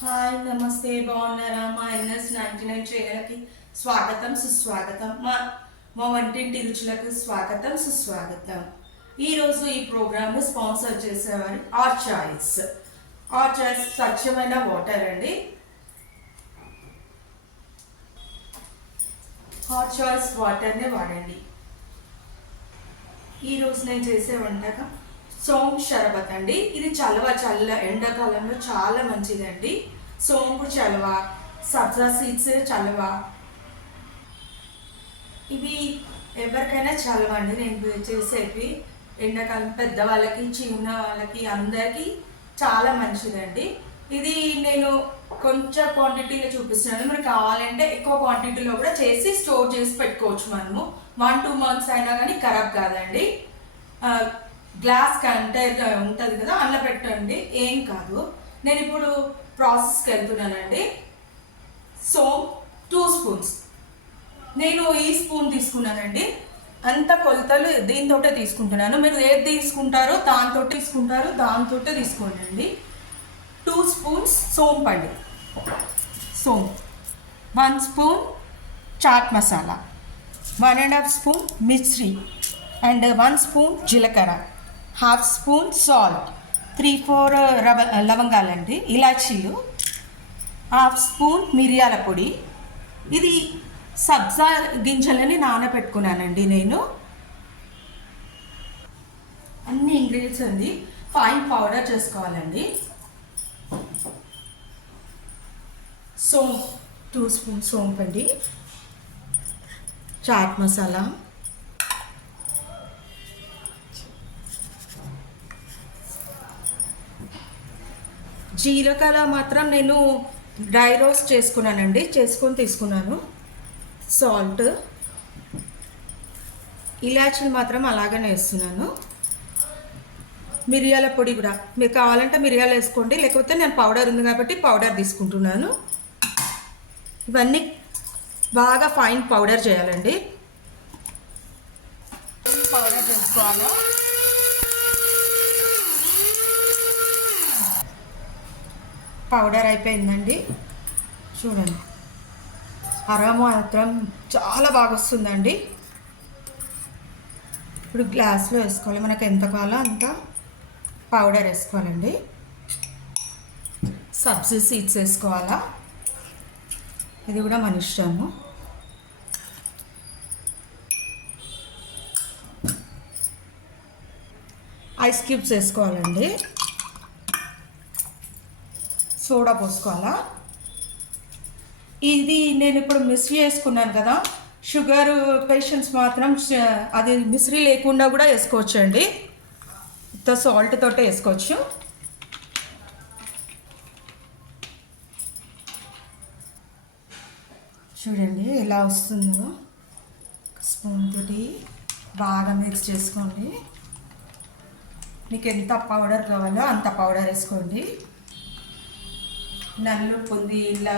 Hi నమస్తే బాగున్నారా? మా NS99 ఛానల్కి స్వాగతం సుస్వాగతం. మా వంటింటి రుచులకు స్వాగతం సుస్వాగతం. ఈరోజు ఈ ప్రోగ్రామ్ స్పాన్సర్ చేసేవారు ఆర్ చాయిస్ స్వచ్ఛమైన వాటర్ అండి. హాట్ చాయిస్ వాటర్నే వాడండి. ఈరోజు నేను చేసే వంటకం సోంపు షరబత్ అండి. ఇది చల్ల ఎండాకాలంలో చాలా మంచిదండి. సోంపు చలవ, సబ్జా సీడ్స్ చలవ, ఇవి ఎవరికైనా చలవ అండి. నేను చేసేవి ఎండాకాలం పెద్దవాళ్ళకి చిన్న వాళ్ళకి అందరికీ చాలా మంచిదండి. ఇది నేను కొంచెం క్వాంటిటీలో చూపిస్తున్నాను. మనకు కావాలంటే ఎక్కువ క్వాంటిటీలో కూడా చేసి స్టోర్ చేసి పెట్టుకోవచ్చు. మనము 1-2 months అయినా కానీ ఖరాబ్ కాదండి. గ్లాస్ కంటైనర్ ఉంటుంది కదా, అందులో పెట్టండి, ఏం కాదు. నేను ఇప్పుడు ప్రాసెస్కి వెళ్తున్నానండి. సోంప్ 2 spoons, నేను ఈ స్పూన్ తీసుకున్నానండి. అంత కొలతలు దీంతోటే తీసుకుంటున్నాను. మీరు ఏది తీసుకుంటారో దాంతో తీసుకోండి. 2 spoons సోంపు అండి. సోంపు 1 spoon చాట్ మసాలా, 1.5 spoon మిశ్రీ అండ్ 1 spoon జీలకర్ర, 1/2 spoon సాల్ట్, 3-4 లవంగాలండి, ఇలాచీలు, 1/2 spoon మిరియాల పొడి. ఇది సబ్జా గింజలని నానబెట్టుకున్నానండి నేను. అన్ని ఇంగ్రీడియంట్స్ అండి ఫైన్ పౌడర్ చేసుకోవాలండి. సోంపు 2 spoon సోంపు అండి, చాట్ మసాలా, జీలకర్ర మాత్రం నేను డ్రై రోస్ట్ చేసుకున్నానండి, చేసుకొని తీసుకున్నాను, సాల్ట్, ఇలాచీలు మాత్రం అలాగనే వేస్తున్నాను, మిరియాల పొడి కూడా మీకు కావాలంటే మిరియాలు వేసుకోండి, లేకపోతే నేను పౌడర్ ఉంది కాబట్టి పౌడర్ తీసుకుంటున్నాను. ఇవన్నీ బాగా ఫైన్ పౌడర్ చేయాలండి. పౌడర్ చేసుకోవాలి. పౌడర్ అయిపోయిందండి. చూడండి, అరోమా మాత్రం చాలా బాగా వస్తుందండి. ఇప్పుడు గ్లాస్లో వేసుకోవాలి. మనకు ఎంత కావాలో అంత పౌడర్ వేసుకోవాలండి. సబ్జీ సీడ్స్ వేసుకోవాలా, ఇది కూడా మన ఇష్టము. ఐస్ క్యూబ్స్ వేసుకోవాలండి. సోడా పోసుకోవాలా. ఇది నేను ఇప్పుడు మిశ్రీ వేసుకున్నాను కదా, షుగర్ పేషెంట్స్ మాత్రం అది మిశ్రీ లేకుండా కూడా వేసుకోవచ్చు అండి. ఇంత సాల్ట్ తోటే వేసుకోవచ్చు. చూడండి ఎలా వస్తుందో. స్పూన్ తోటి బాగా మిక్స్ చేసుకోండి. మీకు ఎంత పౌడర్ కావాలో అంత పౌడర్ వేసుకోండి. నల్లుప్పు ఉంది, ఇలా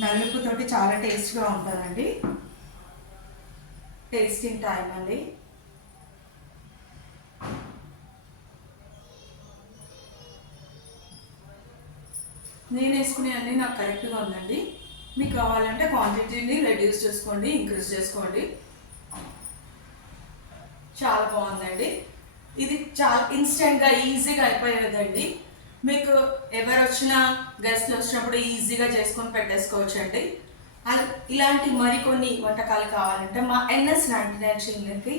నల్లుప్పుతోటి చాలా టేస్ట్గా ఉంటుందండి. టేస్టింగ్ టైం అండి. నేను వేసుకునే అన్నీ నాకు కరెక్ట్గా ఉందండి. మీకు కావాలంటే క్వాంటిటీని రెడ్యూస్ చేసుకోండి, ఇంక్రీజ్ చేసుకోండి. చాలా బాగుందండి. ఇది చాలా ఇన్స్టెంట్గా ఈజీగా అయిపోయేదండి. మీకు ఎవరు వచ్చినా గెస్ట్లు వచ్చినప్పుడు ఈజీగా చేసుకొని పెట్టేసుకోవచ్చు అండి. ఇలాంటి మరికొన్ని వంటకాలు కావాలంటే మా NS99 ఛానల్కి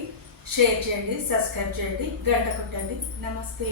షేర్ చేయండి, సబ్స్క్రైబ్ చేయండి, గంట కొట్టండి. నమస్తే.